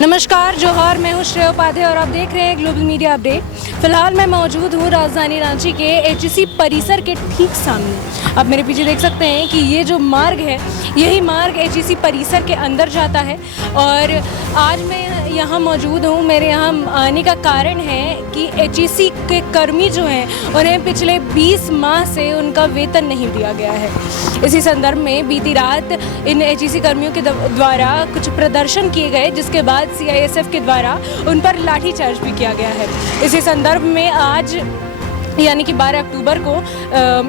नमस्कार, जोहार। मैं हूँ श्रेया उपाध्याय और आप देख रहे हैं ग्लोबल मीडिया अपडेट। फिलहाल मैं मौजूद हूँ राजधानी रांची के एचईसी परिसर के ठीक सामने। आप मेरे पीछे देख सकते हैं कि ये जो मार्ग है, यही मार्ग एचईसी परिसर के अंदर जाता है। और आज मैं यहाँ मौजूद हूँ। मेरे यहाँ आने का कारण है कि एचईसी के कर्मी जो हैं, उन्हें पिछले 20 माह से उनका वेतन नहीं दिया गया है। इसी संदर्भ में बीती रात इन एचईसी कर्मियों के द्वारा कुछ प्रदर्शन किए गए, जिसके बाद सीआईएसएफ के द्वारा उन पर लाठीचार्ज भी किया गया है। इसी संदर्भ में आज यानी कि 12 अक्टूबर को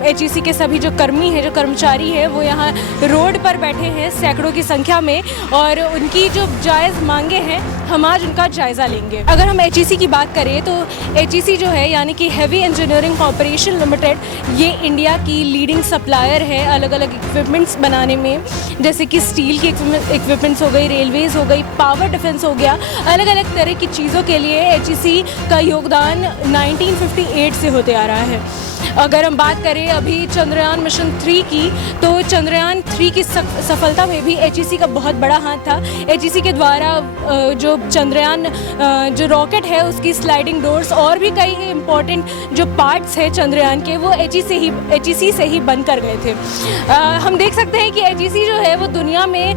एचईसी के सभी जो कर्मी हैं, जो कर्मचारी हैं, वो यहाँ रोड पर बैठे हैं सैकड़ों की संख्या में, और उनकी जो जायज़ मांगे हैं हम आज उनका जायज़ा लेंगे। अगर हम एचईसी की बात करें तो एचईसी जो है यानी कि हैवी इंजीनियरिंग कॉर्पोरेशन लिमिटेड, ये इंडिया की लीडिंग सप्लायर है अलग अलग इक्विपमेंट्स बनाने में, जैसे कि स्टील की इक्विपमेंट्स हो गई, रेलवेज़ हो गई, पावर डिफेंस हो गया। अलग अलग तरह की चीज़ों के लिए एचईसी का योगदान 1958 से होते आ रहा है। अगर हम बात करें अभी चंद्रयान मिशन 3 की, तो चंद्रयान 3 की सफलता में भी एचईसी का बहुत बड़ा हाथ था। एचईसी के द्वारा जो चंद्रयान जो रॉकेट है, उसकी स्लाइडिंग डोर्स और भी कई इम्पोर्टेंट जो पार्ट्स हैं चंद्रयान के, वो एचईसी से ही बन कर गए थे। हम देख सकते हैं कि एचईसी जो है वो दुनिया में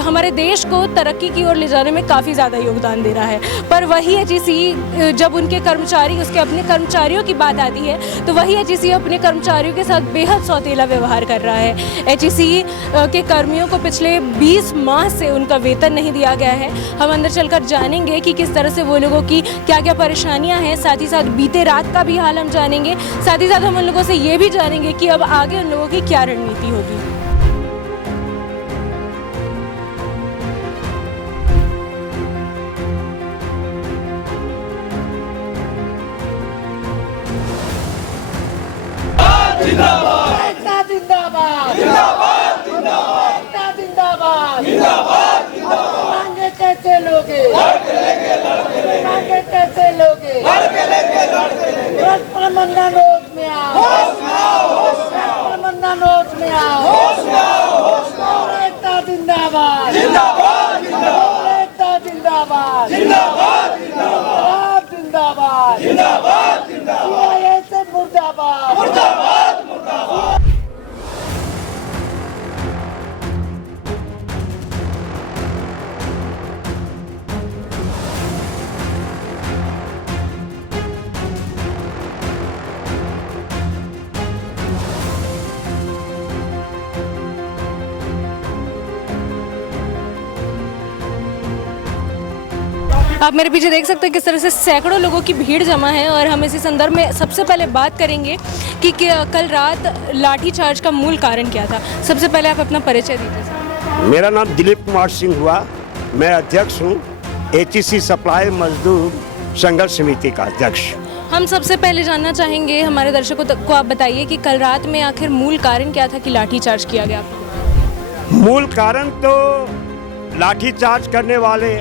हमारे देश को तरक्की की ओर ले जाने में काफ़ी ज़्यादा योगदान दे रहा है। पर वही एचईसी जब उनके कर्मचारी, उसके अपने कर्मचारियों की बात आती है, तो वही एचईसी अपने कर्मचारियों के साथ बेहद सौतेला व्यवहार कर रहा है। एचईसी के कर्मियों को पिछले 20 माह से उनका वेतन नहीं दिया गया है। हम अंदर चलकर जानेंगे कि किस तरह से वो लोगों की क्या क्या परेशानियां हैं। साथ ही साथ बीते रात का भी हाल हम जानेंगे। साथ ही साथ हम उन लोगों से ये भी जानेंगे कि अब आगे उन लोगों की क्या रणनीति होगी। जिंदाबाद जिंदाबाद जिंदाबाद जिंदाबाद जिंदाबाद जिंदाबाद। मांगे कैसे लोगे, मांगे कैसे लोगे, परमंदा नोट में आओ, परमंदा नोट में आओ। एकता जिंदाबाद जिंदाबाद एकता जिंदाबाद जिंदाबाद जिंदाबाद जिंदाबाद सीआईएसएफ मुर्दाबाद मुर्दाबाद मुर्दाबाद। आप मेरे पीछे देख सकते हैं किस तरह से सैकड़ों लोगों की भीड़ जमा है। और हम इसी संदर्भ में सबसे पहले बात करेंगे कि कल रात लाठीचार्ज का मूल कारण क्या था। सबसे पहले आप अपना परिचय दीजिए। मेरा नाम दिलीप कुमार सिंह हुआ। मैं अध्यक्ष हूँ एचईसी सप्लाई मजदूर संघर्ष समिति का अध्यक्ष। हम सबसे पहले जानना चाहेंगे, हमारे दर्शकों को आप बताइए कि कल रात में आखिर मूल कारण क्या था कि लाठीचार्ज किया गया। मूल कारण तो लाठीचार्ज करने वाले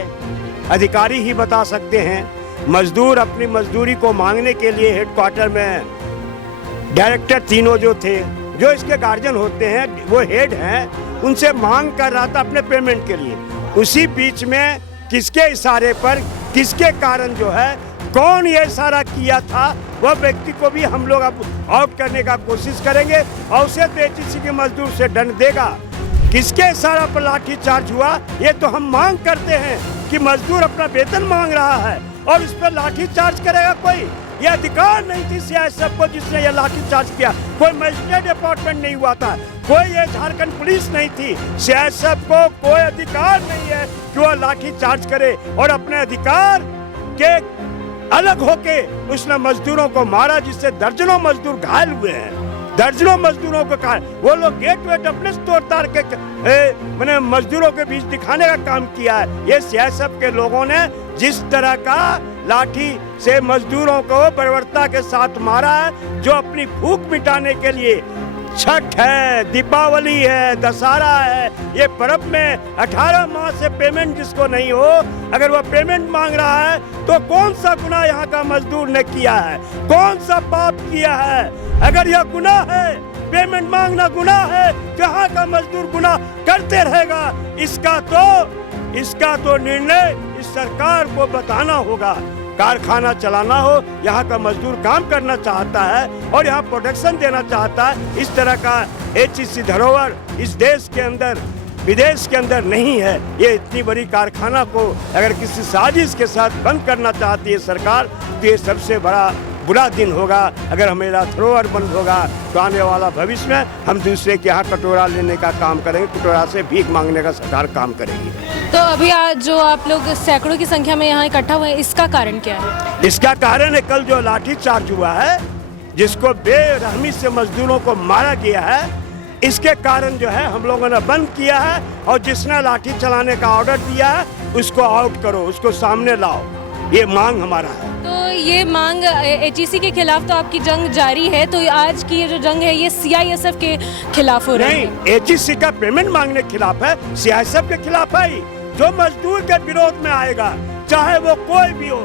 अधिकारी ही बता सकते हैं। मजदूर अपनी मजदूरी को मांगने के लिए हेडक्वार्टर में डायरेक्टर तीनों जो थे, जो इसके गार्जियन होते हैं, वो हेड हैं, उनसे मांग कर रहा था अपने पेमेंट के लिए। उसी बीच में किसके इशारे पर, किसके कारण जो है, कौन ये इशारा किया था, वह व्यक्ति को भी हम लोग अब आउट करने का कोशिश करेंगे और उसे तो एचईसी के मजदूर से दंड देगा। किसके इशारा पर लाठीचार्ज हुआ, ये तो हम मांग करते हैं कि मजदूर अपना वेतन मांग रहा है और इस पर लाठीचार्ज करेगा कोई। ये अधिकार नहीं थी सीआईएसएफ को जिसने ये लाठीचार्ज किया। कोई मजिस्ट्रेट डिपार्टमेंट नहीं हुआ था, कोई ये झारखंड पुलिस नहीं थी। सीआईएसएफ को कोई अधिकार नहीं है कि वह लाठीचार्ज करे। और अपने अधिकार के अलग होके उसने मजदूरों को मारा, जिससे दर्जनों मजदूर घायल हुए हैं। दर्जनों मजदूरों को कहा, वो लोग गेट वेट अपने तोड़ तार के मैंने मजदूरों के बीच दिखाने का काम किया है। ये सीआईएसएफ के लोगों ने जिस तरह का लाठी से मजदूरों को बर्बरता के साथ मारा है, जो अपनी भूख मिटाने के लिए, छठ है, दीपावली है, दशहरा है, ये पर्व में 18 माह से पेमेंट जिसको नहीं हो, अगर वह पेमेंट मांग रहा है तो कौन सा गुनाह यहाँ का मजदूर ने किया है, कौन सा पाप किया है। अगर यह गुनाह है, पेमेंट मांगना गुनाह है, जहाँ का मजदूर गुनाह करते रहेगा, इसका तो इसका तो निर्णय इस सरकार को बताना होगा। कारखाना चलाना हो, यहाँ का मजदूर काम करना चाहता है और यहाँ प्रोडक्शन देना चाहता है। इस तरह का HEC धरोहर इस देश के अंदर, विदेश के अंदर नहीं है। ये इतनी बड़ी कारखाना को अगर किसी साजिश के साथ बंद करना चाहती है सरकार, तो ये सबसे बड़ा बुरा दिन होगा। अगर हमारा धरोहर बंद होगा तो आने वाला भविष्य में हम दूसरे के यहाँ कटोरा लेने का काम करेंगे, कटोरा से भीख मांगने का सरकार काम करेगी। तो अभी आज जो आप लोग सैकड़ों की संख्या में यहाँ इकट्ठा हुए हैं, इसका कारण क्या है? इसका कारण है कल जो लाठीचार्ज हुआ है, जिसको बेरहमी से मजदूरों को मारा गया है, इसके कारण जो है हम लोगों ने बंद किया है। और जिसने लाठी चलाने का ऑर्डर दिया है उसको आउट करो, उसको सामने लाओ, ये मांग हमारा है। तो ये मांग HEC के खिलाफ तो आपकी जंग जारी है, तो आज की ये जो जंग है ये CISF के खिलाफ हो रही है? नहीं, HEC का पेमेंट मांगने के खिलाफ है, CISF के खिलाफ है। जो मजदूर के विरोध में आएगा, चाहे वो कोई भी हो,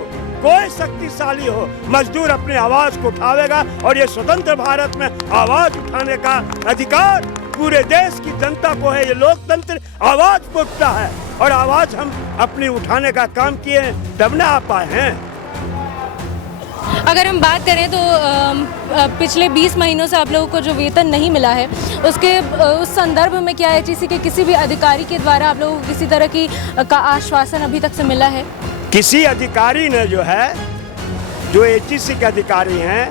कोई शक्तिशाली हो, मजदूर अपनी आवाज को उठावेगा। और ये स्वतंत्र भारत में आवाज उठाने का अधिकार पूरे देश की जनता को है। ये लोकतंत्र आवाज को उठता है और आवाज हम अपनी उठाने का काम किए हैं, तब ना आ पाए हैं। अगर हम बात करें तो पिछले 20 महीनों से आप लोगों को जो वेतन नहीं मिला है, उसके उस संदर्भ में क्या HEC के किसी भी अधिकारी के द्वारा आप लोगों को किसी तरह की का आश्वासन अभी तक से मिला है? किसी अधिकारी ने जो है, जो HEC के अधिकारी हैं,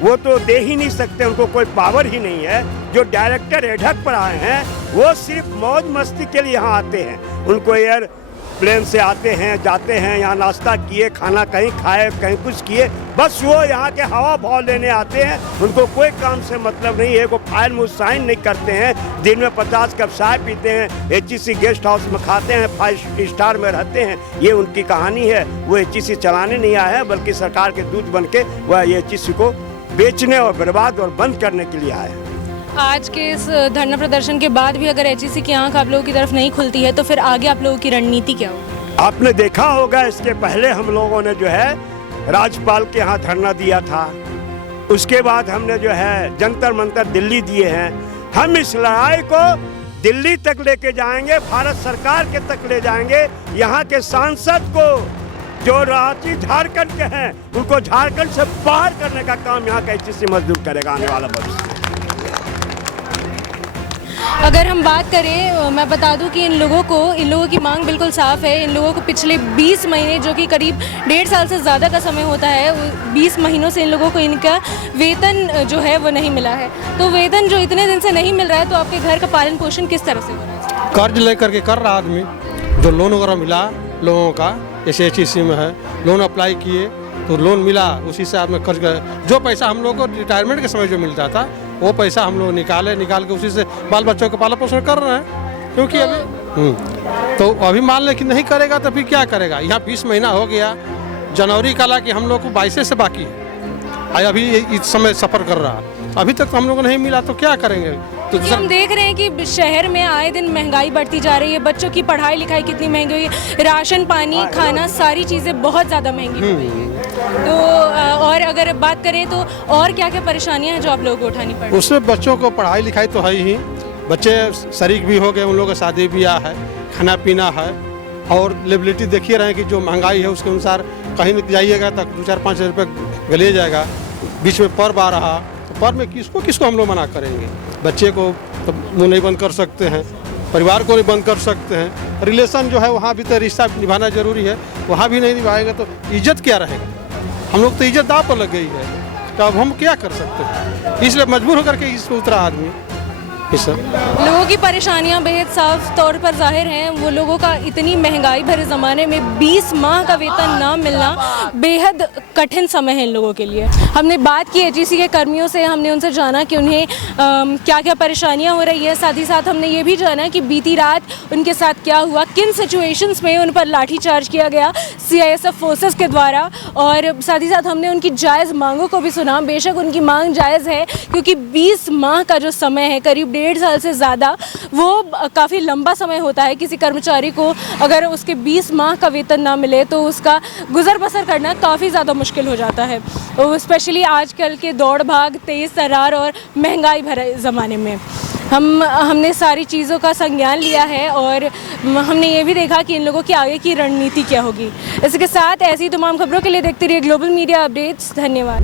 वो तो दे ही नहीं सकते, उनको कोई पावर ही नहीं है। जो डायरेक्टर एडहक पर आए हैं वो सिर्फ मौज मस्ती के लिए यहाँ आते हैं। उनको एयर प्लेन से आते हैं, जाते हैं, यहाँ नाश्ता किए, खाना कहीं खाए, कहीं कुछ किए, बस वो यहाँ के हवा भाव लेने आते हैं। उनको कोई काम से मतलब नहीं है, वो फाइल में साइन नहीं करते हैं। दिन में 50 कप चाय पीते हैं, HEC गेस्ट हाउस में खाते हैं, 5 स्टार में रहते हैं। ये उनकी कहानी है। वो HEC चलाने नहीं आए हैं, बल्कि सरकार के दूत बन के वह HEC को बेचने और बर्बाद और बंद करने के लिए आए हैं। आज के इस धरना प्रदर्शन के बाद भी अगर HEC की आंख आप लोगों की तरफ नहीं खुलती है, तो फिर आगे आप लोगों की रणनीति क्या होगी? आपने देखा होगा, इसके पहले हम लोगों ने जो है राज्यपाल के यहाँ धरना दिया था। उसके बाद हमने जो है जंतर मंतर दिल्ली दिए हैं। हम इस लड़ाई को दिल्ली तक लेके जाएंगे, भारत सरकार के तक ले जाएंगे। यहाँ के सांसद को, जो रांची झारखंड के हैं, उनको झारखंड से बाहर करने का काम यहाँ का HEC मजदूर करेगा आने वाला भविष्य। अगर हम बात करें, मैं बता दूं कि इन लोगों की मांग बिल्कुल साफ है। इन लोगों को पिछले 20 महीने, जो कि करीब 1.5 साल से ज़्यादा का समय होता है, 20 महीनों से इन लोगों को इनका वेतन जो है वो नहीं मिला है। तो वेतन जो इतने दिन से नहीं मिल रहा है, तो आपके घर का पालन पोषण किस तरह से हो रहा है? कर्ज लेकर के कर रहा आदमी, जो लोन वगैरह मिला लोगों का, जैसे HEC में है, लोन अप्लाई किए तो लोन मिला, उसी से आपने कर्ज कर, जो पैसा हम लोग को रिटायरमेंट के समय जो मिलता था, वो पैसा हम लोग निकाल के उसी से बाल बच्चों का पालन पोषण कर रहे हैं। क्योंकि अभी तो अभी मान ले कि नहीं करेगा तो फिर क्या करेगा? यहाँ 20 महीना हो गया, जनवरी का ला कि हम लोग को 22 से बाकी है, अभी इस समय सफ़र कर रहा, अभी तक तो हम लोग को नहीं मिला, तो क्या करेंगे? तो हम देख रहे हैं कि शहर में आए दिन महंगाई बढ़ती जा रही है। बच्चों की पढ़ाई लिखाई कितनी महंगी हुई है, राशन पानी खाना सारी चीज़ें बहुत ज़्यादा महंगी हो गई हैं। तो और अगर बात करें तो और क्या क्या परेशानियां हैं जो आप लोगों को उठानी पड़ी? उसमें बच्चों को पढ़ाई लिखाई तो है ही, बच्चे शरीक भी हो गए, उन लोगों का शादी ब्याह है, खाना पीना है, और लेबिलिटी देखिए रहे हैं कि जो महंगाई है उसके अनुसार कहीं जाइएगा तक 2-4-5 रुपये गले जाएगा। बीच में पर्व आ रहा, तो पर्व में किसको हम लोग मना करेंगे? बच्चे को तो मुँह नहीं बंद कर सकते हैं, परिवार को नहीं बंद कर सकते हैं। रिलेशन जो है वहाँ भी तो रिश्ता निभाना जरूरी है, वहाँ भी नहीं निभाएगा तो इज्जत क्या रहेगा? हम लोग तो इज्जत दांव पर लग गई है, तो अब हम क्या कर सकते हैं? इसलिए मजबूर होकर के इसमें उतरा आदमी। लोगों की परेशानियां बेहद साफ तौर पर जाहिर हैं। वो लोगों का इतनी महंगाई भरे ज़माने में 20 माह का वेतन ना मिलना बेहद कठिन समय है इन लोगों के लिए। हमने बात की HEC के कर्मियों से, हमने उनसे जाना कि उन्हें क्या क्या परेशानियां हो रही है। साथ ही साथ हमने ये भी जाना कि बीती रात उनके साथ क्या हुआ, किन सिचुएशंस में उन पर लाठीचार्ज किया गया CISF फोर्सेस के द्वारा। और साथ ही साथ हमने उनकी जायज़ मांगों को भी सुना। बेशक उनकी मांग जायज़ है, क्योंकि 20 माह का जो समय है, करीब 1.5 साल से ज़्यादा, वो काफ़ी लंबा समय होता है। किसी कर्मचारी को अगर उसके 20 माह का वेतन ना मिले तो उसका गुजर बसर करना काफ़ी ज़्यादा मुश्किल हो जाता है, स्पेशली आजकल के दौड़ भाग, तेज़ तर्रार और महंगाई भरे ज़माने में। हमने सारी चीज़ों का संज्ञान लिया है और हमने ये भी देखा कि इन लोगों की आगे की रणनीति क्या होगी। इसके साथ ऐसी तमाम खबरों के लिए देखते रहिए ग्लोबल मीडिया अपडेट्स। धन्यवाद।